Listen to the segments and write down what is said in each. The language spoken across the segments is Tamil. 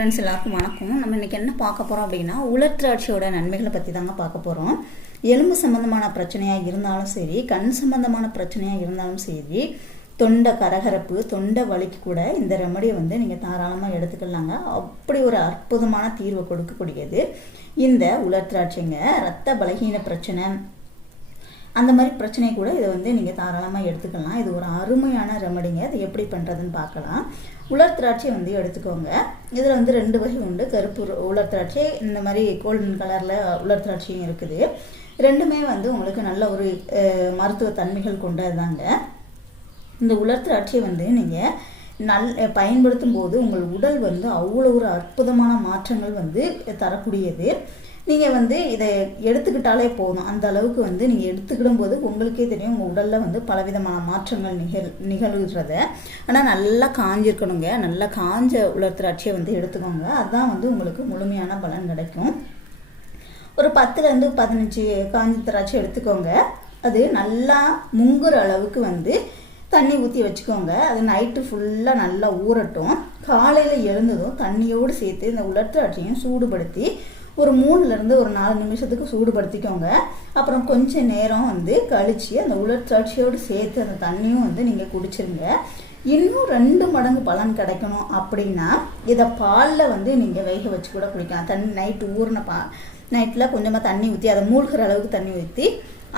ஃப்ரெண்ட்ஸ் எல்லாருக்கும் வணக்கம். நம்ம இன்றைக்கி என்ன பார்க்க போகிறோம் அப்படின்னா, உலர் திராட்சையோட நன்மைகளை பற்றி தாங்க பார்க்க போகிறோம். எலும்பு சம்மந்தமான பிரச்சனையாக இருந்தாலும் சரி, கண் சம்மந்தமான பிரச்சனையாக இருந்தாலும் சரி, தொண்டை கரகரப்பு, தொண்டை வலிக்கு கூட இந்த ரெமடியை நீங்கள் தாராளமாக எடுத்துக்கலாங்க. அப்படி ஒரு அற்புதமான தீர்வை கொடுக்கக்கூடியது இந்த உலர் திராட்சைங்க. ரத்த பலகீன பிரச்சனை அந்த மாதிரி பிரச்சனையை கூட இதை நீங்கள் தாராளமாக எடுத்துக்கலாம். இது ஒரு அருமையான ரெமடிங்க. அது எப்படி பண்ணுறதுன்னு பார்க்கலாம். உலர் திராட்சை எடுத்துக்கோங்க. இதில் 2 வகை உண்டு. கருப்பு உலர் திராட்சை, இந்த மாதிரி கோல்டன் கலரில் உலர் திராட்சையும் இருக்குது. ரெண்டுமே உங்களுக்கு நல்ல ஒரு மருத்துவ தன்மைகள் கொண்டதுதாங்க. இந்த உலர் திராட்சையை நீங்கள் பயன்படுத்தும் போது உங்கள் உடல் அவ்வளோ ஒரு அற்புதமான மாற்றங்கள் தரக்கூடியது. நீங்கள் இதை எடுத்துக்கிட்டாலே போதும். அந்த அளவுக்கு நீங்கள் எடுத்துக்கிடும் போது உங்களுக்கே தெரியும் உங்கள் உடலில் பலவிதமான மாற்றங்கள் நிகழ்கிறத. ஆனால் நல்லா காஞ்சிருக்கணுங்க. நல்லா காஞ்ச உலர் திராட்சையை எடுத்துக்கோங்க. அதுதான் உங்களுக்கு முழுமையான பலன் கிடைக்கும். ஒரு 10 to 15 காஞ்ச திராட்சை எடுத்துக்கோங்க. அது நல்லா முங்குற அளவுக்கு தண்ணி ஊற்றி வச்சுக்கோங்க. அது நைட்டு ஃபுல்லாக நல்லா ஊறட்டும். காலையில் எழுந்ததும் தண்ணியோடு சேர்த்து இந்த உலர் திராட்சையும் சூடுபடுத்தி ஒரு 3 to 4 நிமிஷத்துக்கு சூடுபடுத்திக்கோங்க. அப்புறம் கொஞ்சம் நேரம் கழித்து அந்த உலர் திராட்சையோடு சேர்த்து அந்த தண்ணியும் நீங்கள் குடிச்சிருங்க. இன்னும் 2 மடங்கு பலன் கிடைக்கணும் அப்படின்னா இதை பாலில் நீங்கள் வேக வச்சு கூட குடிக்கலாம். தண்ணி நைட்டு ஊறின நைட்டில் கொஞ்சமாக தண்ணி ஊற்றி அதை மூழ்கிற அளவுக்கு தண்ணி ஊற்றி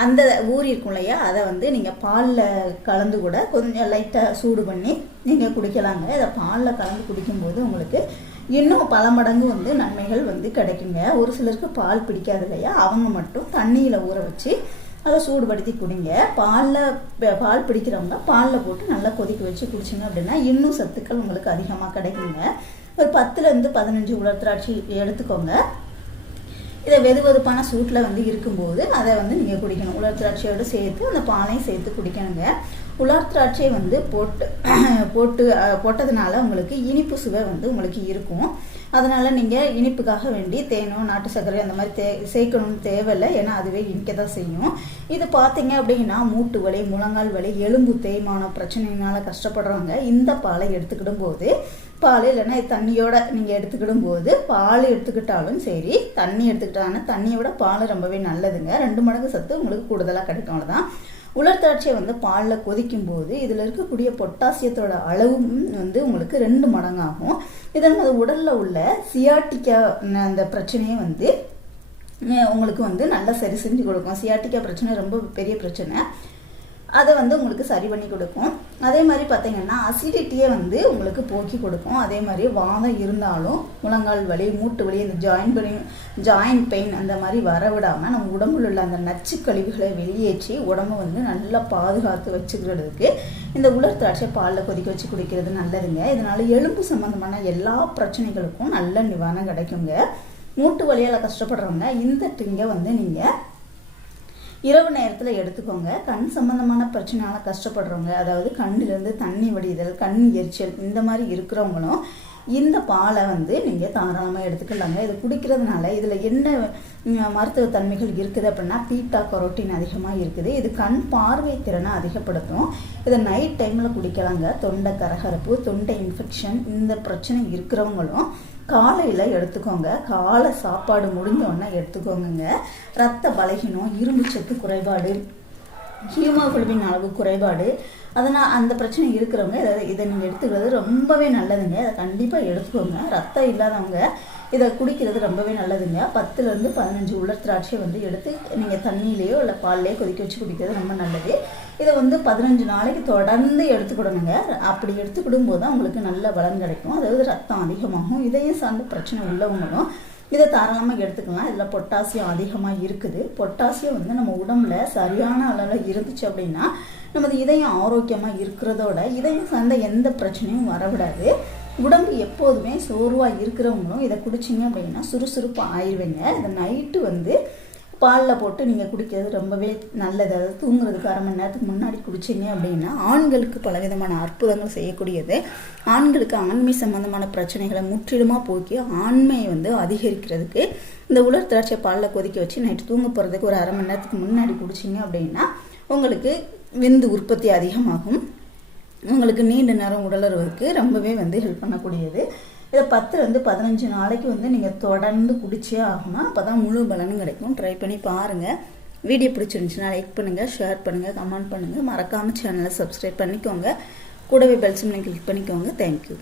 அந்த ஊறி இருக்கும் இல்லையா, அதை நீங்கள் பாலில் கலந்து கூட கொஞ்சம் லைட்டாக சூடு பண்ணி நீங்கள் குடிக்கலாங்க. இதை பாலில் கலந்து குடிக்கும்போது உங்களுக்கு இன்னும் பல மடங்கு நன்மைகள் கிடைக்குங்க. ஒரு சிலருக்கு பால் பிடிக்காது இல்லையா, அவங்க மட்டும் தண்ணியில் ஊற வச்சு அதை சூடுபடுத்தி குடிங்க. பால் பிடிக்கிறவங்க பாலில் போட்டு நல்லா கொதிக்க வச்சு குடிச்சிங்க அப்படின்னா இன்னும் சத்துக்கள் உங்களுக்கு அதிகமாக கிடைக்குங்க. ஒரு 10 to 15 உலர் திராட்சை எடுத்துக்கோங்க. இதை வெதுவெதுப்பான சூட்டில் இருக்கும்போது அதை நீங்கள் குடிக்கணும். உலர் திராட்சையோடு சேர்த்து அந்த பாலையும் சேர்த்து குடிக்கணுங்க. உலர் திராட்சை போட்டதுனால உங்களுக்கு இனிப்பு சுவை உங்களுக்கு இருக்கும். அதனால் நீங்கள் இனிப்புக்காக வேண்டி தேனோ நாட்டு சர்க்கரை அந்த மாதிரி சேர்க்கணும்னு தேவையில்லை. ஏன்னா அதுவே இனிக்க தான் செய்யும். இது பார்த்தீங்க அப்படின்னா மூட்டு வலி, முழங்கால் வலி, எலும்பு தேய்மானம் பிரச்சனையினால் கஷ்டப்படுறவங்க இந்த பாலை எடுத்துக்கிடும் போது, பால் இல்லைன்னா தண்ணியோட நீங்கள் எடுத்துக்கிடும் போது, பால் எடுத்துக்கிட்டாலும் சரி தண்ணி எடுத்துக்கிட்டாங்கன்னா தண்ணியோட பால் ரொம்பவே நல்லதுங்க. 2 மடங்கு சத்து உங்களுக்கு கூடுதலாக கிடைக்கும். அவ்வளோதான். உலர் திராட்சை பாலில் கொதிக்கும் போது இதில் இருக்கக்கூடிய பொட்டாசியத்தோட அளவும் உங்களுக்கு 2 மடங்காகும். இதன் உடலில் உள்ள சியாட்டிக்கா அந்த பிரச்சனையை உங்களுக்கு நல்லா சரி செஞ்சு கொடுக்கும். சியாட்டிக்கா பிரச்சனை ரொம்ப பெரிய பிரச்சனை. அதை உங்களுக்கு சரி பண்ணி கொடுக்கும். அதே மாதிரி பார்த்தீங்கன்னா அசிடிட்டியை உங்களுக்கு போக்கி கொடுக்கும். அதே மாதிரி வாதம் இருந்தாலும் முழங்கால் வலி, மூட்டு வலி, இந்த ஜாயின்ட் பெயின் அந்த மாதிரி வரவிடாமல் நம்ம உடம்புல உள்ள அந்த நச்சு கழிவுகளை வெளியேற்றி உடம்பு நல்லா பாதுகாத்து வச்சுக்கிறதுக்கு இந்த உலர் திராட்சை பாலில் கொதிக்க வச்சு குடிக்கிறது நல்லதுங்க. இதனால் எலும்பு சம்மந்தமான எல்லா பிரச்சனைகளுக்கும் நல்ல நிவாரணம் கிடைக்குங்க. மூட்டு வலியால் கஷ்டப்படுறவங்க இந்த ட்ரிங்கை நீங்கள் இரவு நேரத்தில் எடுத்துக்கோங்க. கண் சம்பந்தமான பிரச்சனையால் கஷ்டப்படுறவங்க, அதாவது கண்ணிலேருந்து தண்ணி வடிதல், கண் எரிச்சல் இந்த மாதிரி இருக்கிறவங்களும் இந்த பாலை நீங்கள் தாராளமாக எடுத்துக்கலாங்க. இது குடிக்கிறதுனால இதில் என்ன மருத்துவ தன்மைகள் இருக்குது அப்படின்னா, பீட்டா கரோட்டின் அதிகமாக இருக்குது. இது கண் பார்வை திறனை அதிகப்படுத்தும். இதை நைட் டைமில் குடிக்கலாங்க. தொண்டை கரகரப்பு, தொண்டை இன்ஃபெக்ஷன் இந்த பிரச்சனை இருக்கிறவங்களும் காலையில் எடுத்துக்கோங்க. காலை சாப்பாடு முடிஞ்சோடனே எடுத்துக்கோங்க. ரத்த பலகீனம், இரும்பு சத்து குறைபாடு, ஹீமோகுளோபின் அளவு குறைபாடு, அதனால் அந்த பிரச்சனை இருக்கிறவங்க இதை நீங்கள் எடுத்துக்கிறது ரொம்பவே நல்லதுங்க. இதை கண்டிப்பாக எடுத்துக்கோங்க. ரத்தம் இல்லாதவங்க இதை குடிக்கிறது ரொம்பவே நல்லதுங்க. 10 to 15 உலர் திராட்சை எடுத்து நீங்கள் தண்ணியிலையோ இல்லை பால்லையோ கொதிக்க வச்சு குடிக்கிறது ரொம்ப நல்லது. இதை 15 நாளைக்கு தொடர்ந்து எடுத்துக்கிடணுங்க. அப்படி எடுத்துக்கிடும் போது தான் உங்களுக்கு நல்ல பலன் கிடைக்கும். அதாவது ரத்தம் அதிகமாகும். இதயம் சார்ந்த பிரச்சனை உள்ளவங்களும் இதை தாராளமாக எடுத்துக்கலாம். இதில் பொட்டாசியம் அதிகமாக இருக்குது. பொட்டாசியம் நம்ம உடம்புல சரியான அளவில் இருந்துச்சு அப்படின்னா நமது இதயம் ஆரோக்கியமாக இருக்கிறதோட இதயம் சார்ந்த எந்த பிரச்சனையும் வரவிடாது. உடம்பு எப்போதுமே சோர்வாக இருக்கிறவங்களும் இதை குடிச்சிங்க அப்படின்னா சுறுசுறுப்பாக ஆயிடுவீங்க. இதை நைட்டு பாலில் போட்டு நீங்கள் குடிக்கிறது ரொம்பவே நல்லது. அதாவது தூங்குறதுக்கு 1/2 மணி நேரத்துக்கு முன்னாடி குடிச்சிங்க அப்படின்னா ஆண்களுக்கு பலவிதமான அற்புதங்கள் செய்யக்கூடியது. ஆண்களுக்கு ஆண்மை சம்பந்தமான பிரச்சனைகளை முற்றிலுமாக போக்கி ஆண்மையை அதிகரிக்கிறதுக்கு இந்த உலர் திராட்சை பாலில் கொதிக்க வச்சு நைட்டு தூங்க போகிறதுக்கு ஒரு 1/2 மணி நேரத்துக்கு முன்னாடி குடிச்சிங்க அப்படின்னா உங்களுக்கு விந்து உற்பத்தி அதிகமாகும். உங்களுக்கு நீண்ட நேரம் உடலுறவுக்கு ரொம்பவே ஹெல்ப் பண்ணக்கூடியது. இதை 10 15 நாளைக்கு வந்து நீங்கள் தொடர்ந்து குடிச்சே ஆகணும். அப்போ தான் முழு பலனும் கிடைக்கும். ட்ரை பண்ணி பாருங்கள். வீடியோ பிடிச்சிருந்துச்சுன்னா லைக் பண்ணுங்கள், ஷேர் பண்ணுங்கள், கமெண்ட் பண்ணுங்கள். மறக்காமல் சேனலை சப்ஸ்கிரைப் பண்ணிக்கோங்க. கூடவே பெல் சிம்லையும் கிளிக் பண்ணிக்கோங்க. தேங்க்யூ.